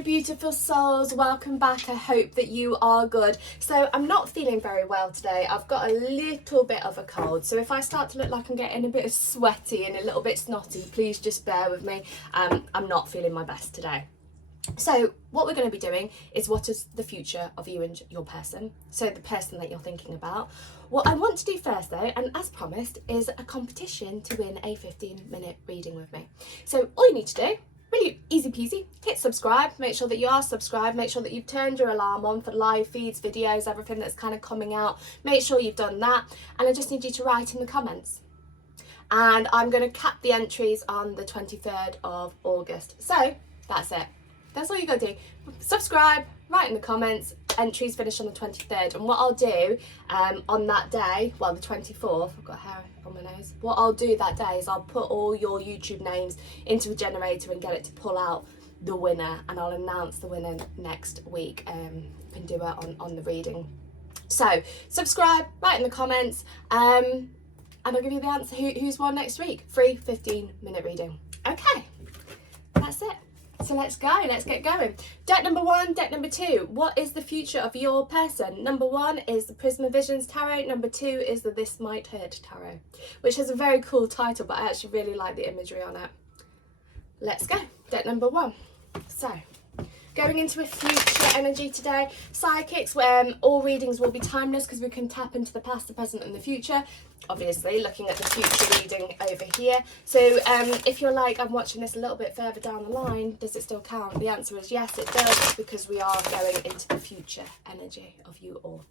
Hello beautiful souls, welcome back. I hope that you are good. So I'm not feeling very well today. I've got a little bit of a cold, so if I start to look like I'm getting a bit sweaty and a little bit snotty, please just bear with me. I'm not feeling my best today. So what we're going to be doing is what is the future of you and your person, so the person that you're thinking about. What I want to do first though, and as promised, is a competition to win a 15-minute reading with me. So all you need to do, really easy peasy, hit subscribe, make sure that you are subscribed, make sure that you've turned your alarm on for live feeds, videos, everything that's kind of coming out. Make sure you've done that, and I just need you to write in the comments. And I'm going to cap the entries on the 23rd of August. So that's it. That's all you got to do. Subscribe, write in the comments, entries finish on the 23rd. And what I'll do on that day, well, the 24th, I've got hair on my nose. What I'll do that day is I'll put all your YouTube names into a generator and get it to pull out the winner. And I'll announce the winner next week. You can do it on the reading. So subscribe, write in the comments, and I'll give you the answer who's won next week. Free 15-minute reading. Okay, that's it. So let's go, let's get going. Deck number one, deck number two. What is the future of your person? Number one is the Prisma Visions Tarot. Number two is the This Might Hurt Tarot, which has a very cool title, but I actually really like the imagery on it. Let's go, deck number one. So, going into a future energy today. Psychics, where all readings will be timeless because we can tap into the past, the present and the future. Obviously looking at the future reading over here. So if you're like, I'm watching this a little bit further down the line, does it still count? The answer is yes, it does, because we are going into the future energy of you all.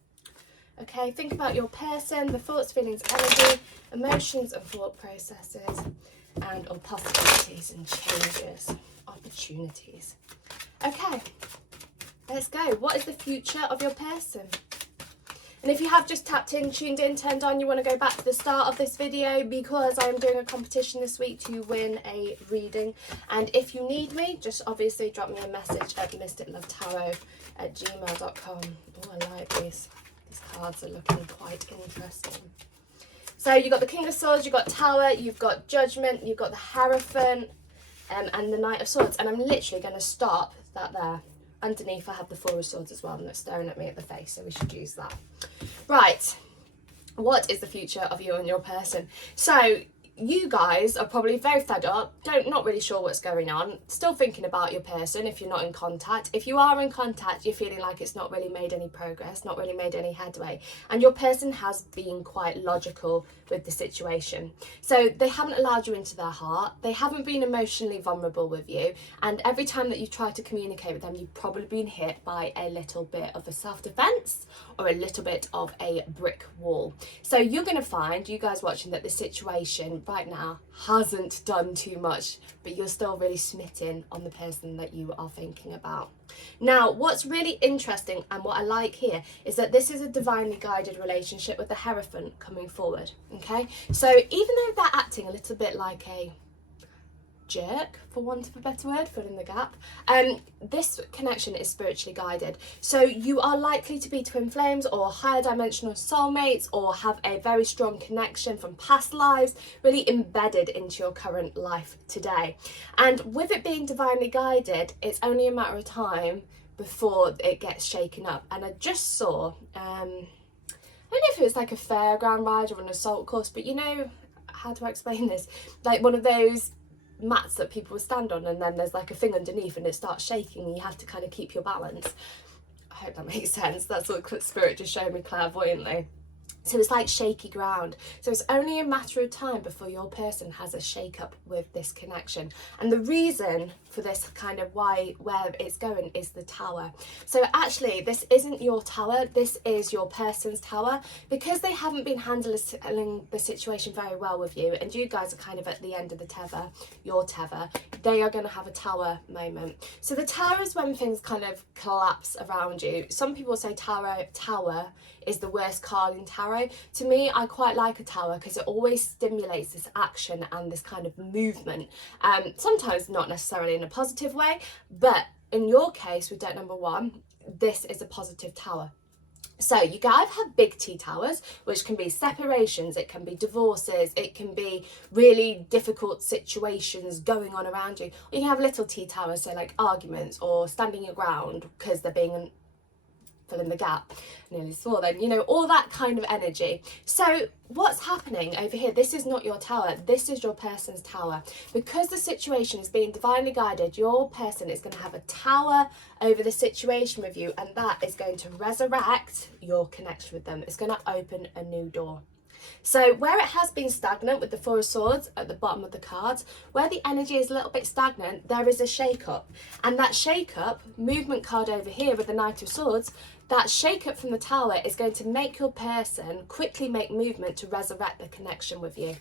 Okay, think about your person, the thoughts, feelings, energy, emotions and thought processes, and all possibilities and changes, opportunities. Okay, let's go. What is the future of your person? And if you have just tapped in, tuned in, turned on, you want to go back to the start of this video, because I am doing a competition this week to win a reading. And if you need me, just obviously drop me a message at mysticlovetarot@gmail.com. Oh, I like these. These cards are looking quite interesting. So you've got the King of Swords, you've got Tower, you've got Judgment, you've got the Hierophant, and the Knight of Swords. And I'm literally going to stop that there. Underneath I have the Four of Swords as well, and it's staring at me at the face, so we should use that. Right, what is the future of you and your person? So you guys are probably very fed up, not really sure what's going on, still thinking about your person if you're not in contact. If you are in contact, you're feeling like it's not really made any progress, not really made any headway, and your person has been quite logical with the situation. So they haven't allowed you into their heart, they haven't been emotionally vulnerable with you, and every time that you try to communicate with them, you've probably been hit by a little bit of a self-defense or a little bit of a brick wall. So you're going to find, you guys watching, that the situation right now hasn't done too much, but you're still really smitten on the person that you are thinking about. Now, what's really interesting and what I like here is that this is a divinely guided relationship with the Hierophant coming forward. Okay, so even though they're acting a little bit like a jerk, for want of a better word, fill in the gap, this connection is spiritually guided. So you are likely to be twin flames or higher dimensional soulmates, or have a very strong connection from past lives really embedded into your current life today. And with it being divinely guided, it's only a matter of time before it gets shaken up. And I just saw, I don't know if it was like a fairground ride or an assault course, but you know, how do I explain this? Like one of those mats that people will stand on, and then there's like a thing underneath and it starts shaking and you have to kind of keep your balance. I hope that makes sense. That's what Spirit just showed me clairvoyantly. So it's like shaky ground. So it's only a matter of time before your person has a shake up with this connection. And the reason for this kind of where it's going is the Tower. So actually this isn't your tower, this is your person's tower, because they haven't been handling the situation very well with you, and you guys are kind of at the end of the tether, your tether. They are going to have a tower moment. So the Tower is when things kind of collapse around you. Some people say tower is the worst card in tarot. To me, I quite like a tower because it always stimulates this action and this kind of movement. Sometimes not necessarily in a positive way, but in your case with deck number one, this is a positive tower. So you can either have big T towers, which can be separations, it can be divorces, it can be really difficult situations going on around you. Or you can have little T towers, so like arguments or standing your ground because they're being fill in the gap, nearly swore then, you know, all that kind of energy. So what's happening over here, this is not your tower, this is your person's tower. Because the situation is being divinely guided, your person is going to have a tower over the situation with you, and that is going to resurrect your connection with them. It's going to open a new door. So where it has been stagnant with the Four of Swords at the bottom of the cards, where the energy is a little bit stagnant, there is a shake-up. And that shake-up, movement card over here with the Knight of Swords, that shake-up from the Tower is going to make your person quickly make movement to resurrect the connection with you.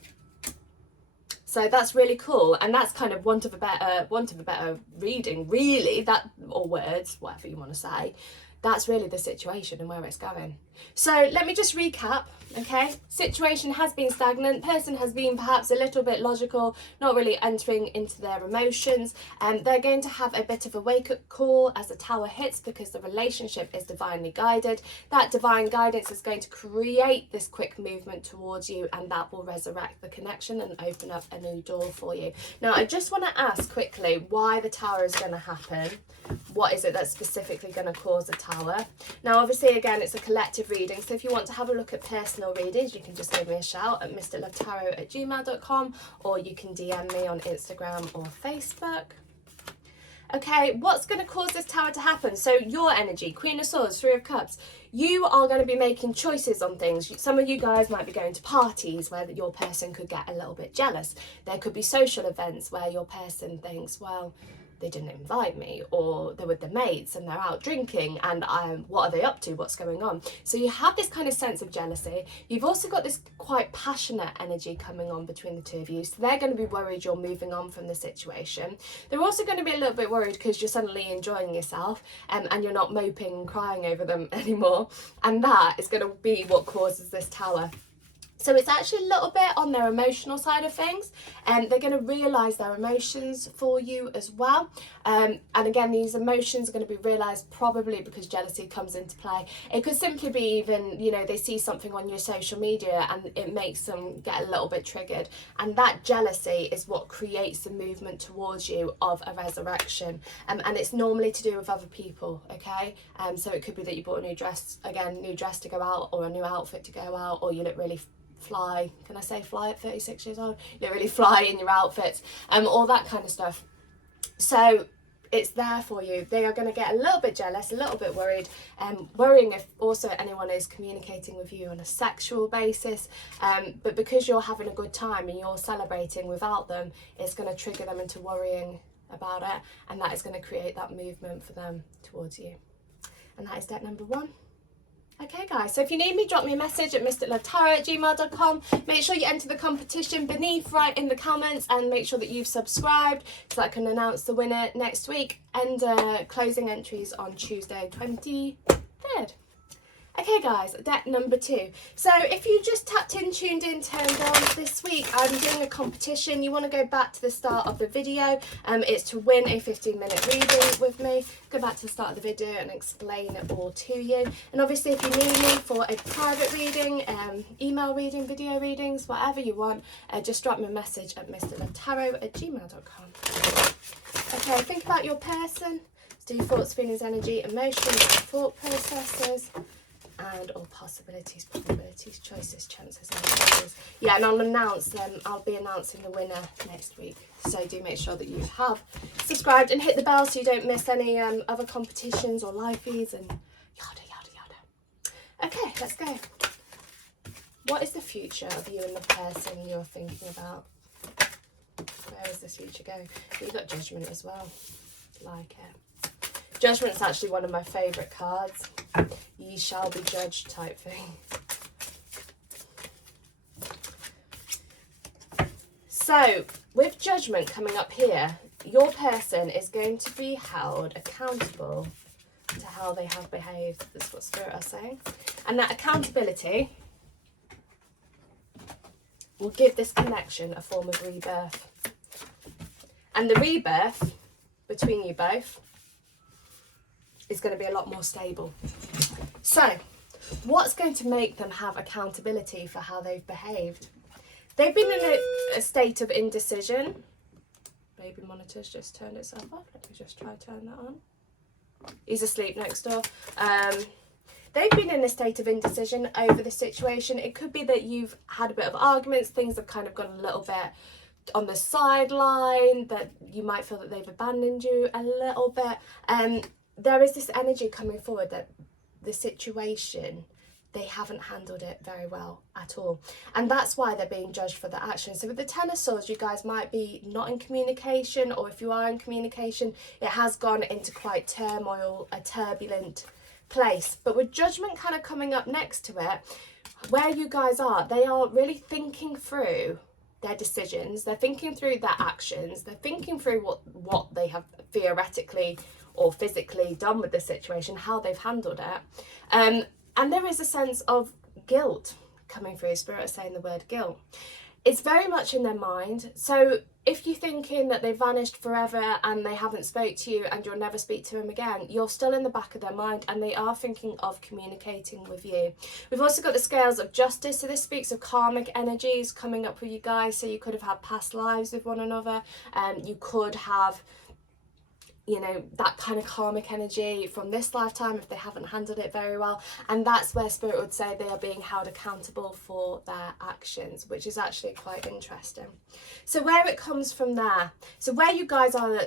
So that's really cool, and that's kind of want of a better reading, really, that, or words, whatever you want to say. That's really the situation and where it's going. So let me just recap, okay? Situation has been stagnant, person has been perhaps a little bit logical, not really entering into their emotions, and they're going to have a bit of a wake-up call as the Tower hits, because the relationship is divinely guided. That divine guidance is going to create this quick movement towards you, and that will resurrect the connection and open up a new door for you. Now, I just want to ask quickly why the Tower is going to happen. What is it that's specifically going to cause a Tower? Now, obviously, again, it's a collective reading, so if you want to have a look at personal readings, you can just give me a shout at mrlovetarot@gmail.com, or you can DM me on Instagram or Facebook. Okay, what's going to cause this Tower to happen? So your energy, Queen of Swords, Three of Cups, you are going to be making choices on things. Some of you guys might be going to parties where your person could get a little bit jealous. There could be social events where your person thinks, well, they didn't invite me, or they're with their mates and they're out drinking, and what are they up to, what's going on? So you have this kind of sense of jealousy. You've also got this quite passionate energy coming on between the two of you, so they're going to be worried you're moving on from the situation. They're also going to be a little bit worried because you're suddenly enjoying yourself, and you're not moping and crying over them anymore, and that is going to be what causes this Tower. So it's actually a little bit on their emotional side of things, and they're going to realise their emotions for you as well. And again, these emotions are going to be realised probably because jealousy comes into play. It could simply be even, you know, they see something on your social media and it makes them get a little bit triggered. And that jealousy is what creates the movement towards you of a resurrection. And it's normally to do with other people, okay? So it could be that you bought a new dress, again, new dress to go out, or a new outfit to go out, or you look really fly, can I say fly at 36 years old? You don't really fly in your outfits, all that kind of stuff. So it's there for you. They are going to get a little bit jealous, a little bit worried, worrying if also anyone is communicating with you on a sexual basis, but because you're having a good time and you're celebrating without them, it's going to trigger them into worrying about it, and that is going to create that movement for them towards you. And that is deck number 1. Okay guys, so if you need me, drop me a message at mrlovetarot@gmail.com. Make sure you enter the competition beneath right in the comments, and make sure that you've subscribed so that I can announce the winner next week, and closing entries on Tuesday 23rd. Okay guys, deck number 2. So if you just tapped in, tuned in, turned on, this week I'm doing a competition. You want to go back to the start of the video. It's to win a 15-minute reading with me. Go back to the start of the video and explain it all to you. And obviously if you need me for a private reading, email reading, video readings, whatever you want, just drop me a message at mrlovetarot@gmail.com. Okay, think about your person. Let's do thoughts, feelings, energy, emotions, thought processes, and all possibilities, probabilities, choices, chances, and chances. Yeah, and I'll be announcing the winner next week. So do make sure that you have subscribed and hit the bell so you don't miss any other competitions or live feeds and yada, yada, yada. Okay, let's go. What is the future of you and the person you're thinking about? Where does this future go? You've got Judgment as well. Like it. Judgment's actually one of my favourite cards. Ye shall be judged type thing. So, with Judgment coming up here, your person is going to be held accountable to how they have behaved. That's what Spirit are saying. And that accountability will give this connection a form of rebirth. And the rebirth between you both is going to be a lot more stable. So what's going to make them have accountability for how they've behaved? They've been in a state of indecision. Baby monitor's just turned itself off. Let me just try to turn that on. He's asleep next door. They've been in a state of indecision over the situation. It could be that you've had a bit of arguments, things have kind of gone a little bit on the sideline, that you might feel that they've abandoned you a little bit. There is this energy coming forward that the situation, they haven't handled it very well at all, and that's why they're being judged for their actions. So with the Ten of Swords, you guys might be not in communication, or if you are in communication, it has gone into quite turmoil, a turbulent place. But with Judgment kind of coming up next to it, where you guys are, they are really thinking through their decisions, they're thinking through their actions, they're thinking through what they have theoretically or physically done with the situation, how they've handled it. And there is a sense of guilt coming through. Spirit is saying the word guilt. It's very much in their mind. So if you're thinking that they vanished forever and they haven't spoke to you and you'll never speak to them again, you're still in the back of their mind, and they are thinking of communicating with you. We've also got the Scales of Justice. So this speaks of karmic energies coming up with you guys. So you could have had past lives with one another. You could have, you know, that kind of karmic energy from this lifetime if they haven't handled it very well. And that's where Spirit would say they are being held accountable for their actions, which is actually quite interesting. So where it comes from there, so where you guys are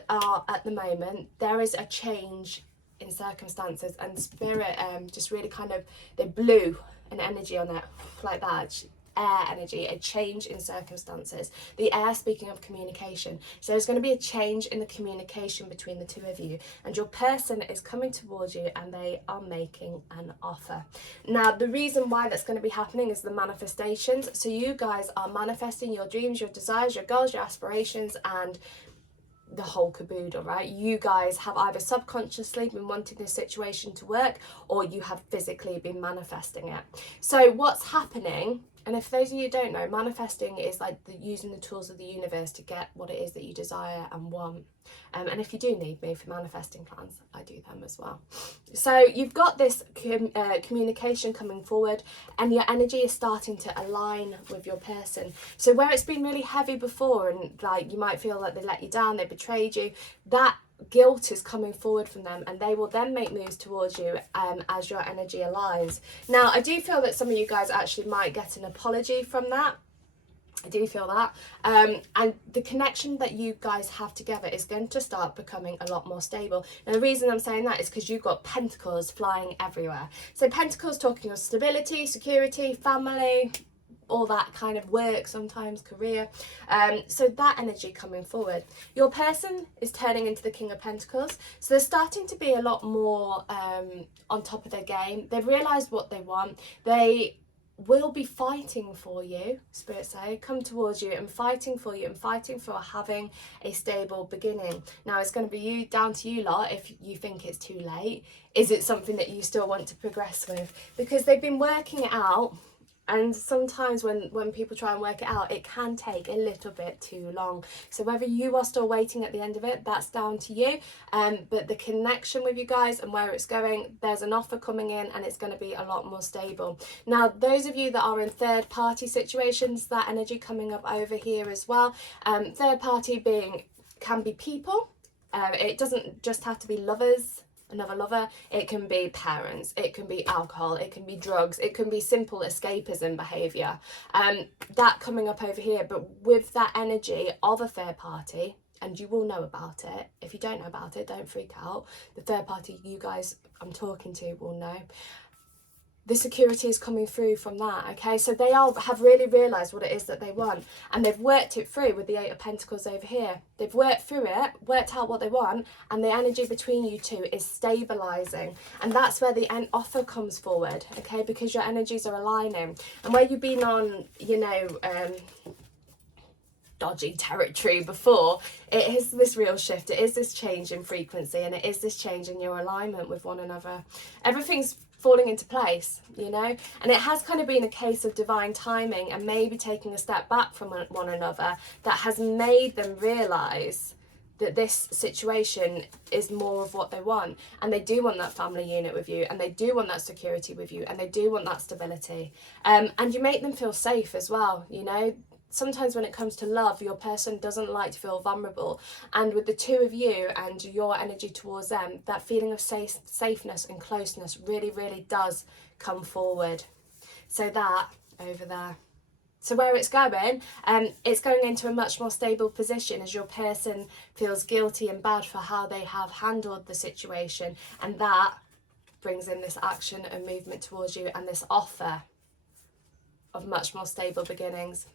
at the moment, there is a change in circumstances, and Spirit just really kind of, they blew an energy on it like that. Air energy, a change in circumstances. The air speaking of communication. So there's going to be a change in the communication between the two of you, and your person is coming towards you and they are making an offer. Now the reason why that's going to be happening is the manifestations. So you guys are manifesting your dreams, your desires, your goals, your aspirations, and the whole caboodle, right? You guys have either subconsciously been wanting this situation to work, or you have physically been manifesting it. So what's happening, and if those of you who don't know, manifesting is like using the tools of the universe to get what it is that you desire and want. And if you do need me for manifesting plans, I do them as well. So you've got this communication coming forward, and your energy is starting to align with your person. So where it's been really heavy before, and like you might feel like they let you down, they betrayed you, that guilt is coming forward from them, and they will then make moves towards you as your energy aligns. Now I do feel that some of you guys actually might get an apology from that. I do feel that. And the connection that you guys have together is going to start becoming a lot more stable. Now the reason I'm saying that is because you've got pentacles flying everywhere. So pentacles talking of stability, security, family, all that kind of work, sometimes career. So that energy coming forward. Your person is turning into the King of Pentacles. So they're starting to be a lot more on top of their game. They've realised what they want. They will be fighting for you, Spirit say, come towards you and fighting for you, and fighting for having a stable beginning. Now it's going to be down to you lot if you think it's too late. Is it something that you still want to progress with? Because they've been working it out, and sometimes when people try and work it out, it can take a little bit too long. So whether you are still waiting at the end of it, that's down to you. But the connection with you guys and where it's going, there's an offer coming in, and it's going to be a lot more stable. Now, those of you that are in third party situations, that energy coming up over here as well. Third party can be people. It doesn't just have to be lovers, another lover. It can be parents, it can be alcohol, it can be drugs, it can be simple escapism behaviour. That coming up over here, but with that energy of a third party, and you will know about it. If you don't know about it, don't freak out. The third party you guys I'm talking to will know. The security is coming through from that, okay? So they have really realised what it is that they want, and they've worked it through with the Eight of Pentacles over here. They've worked through it, worked out what they want, and the energy between you two is stabilising. And that's where the end offer comes forward, okay? Because your energies are aligning. And where you've been on, you know, dodgy territory before, it is this real shift, it is this change in frequency, and it is this change in your alignment with one another. Everything's falling into place, you know, and it has kind of been a case of divine timing and maybe taking a step back from one another that has made them realise that this situation is more of what they want, and they do want that family unit with you, and they do want that security with you, and they do want that stability, and you make them feel safe as well. You know, sometimes when it comes to love, your person doesn't like to feel vulnerable, and with the two of you and your energy towards them, that feeling of safeness and closeness really does come forward. So that over there. So where it's going into a much more stable position as your person feels guilty and bad for how they have handled the situation, and that brings in this action and movement towards you and this offer of much more stable beginnings.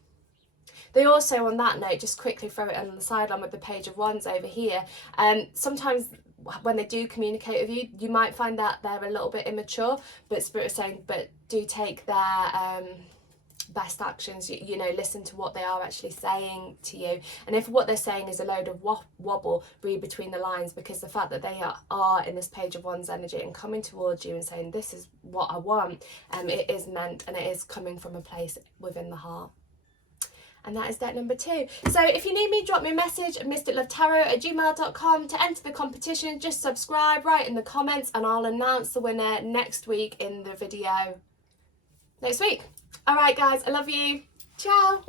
They also, on that note, just quickly throw it on the sideline with the Page of Wands over here, sometimes when they do communicate with you, you might find that they're a little bit immature, but Spirit is saying, but do take their best actions, you know, listen to what they are actually saying to you, and if what they're saying is a load of wobble, read between the lines, because the fact that they are in this Page of Wands energy and coming towards you and saying this is what I want, it is meant, and it is coming from a place within the heart. And that is deck number 2. So if you need me, drop me a message at mysticlovetarot@gmail.com. To enter the competition, just subscribe, write in the comments, and I'll announce the winner next week in the video next week. All right, guys, I love you. Ciao.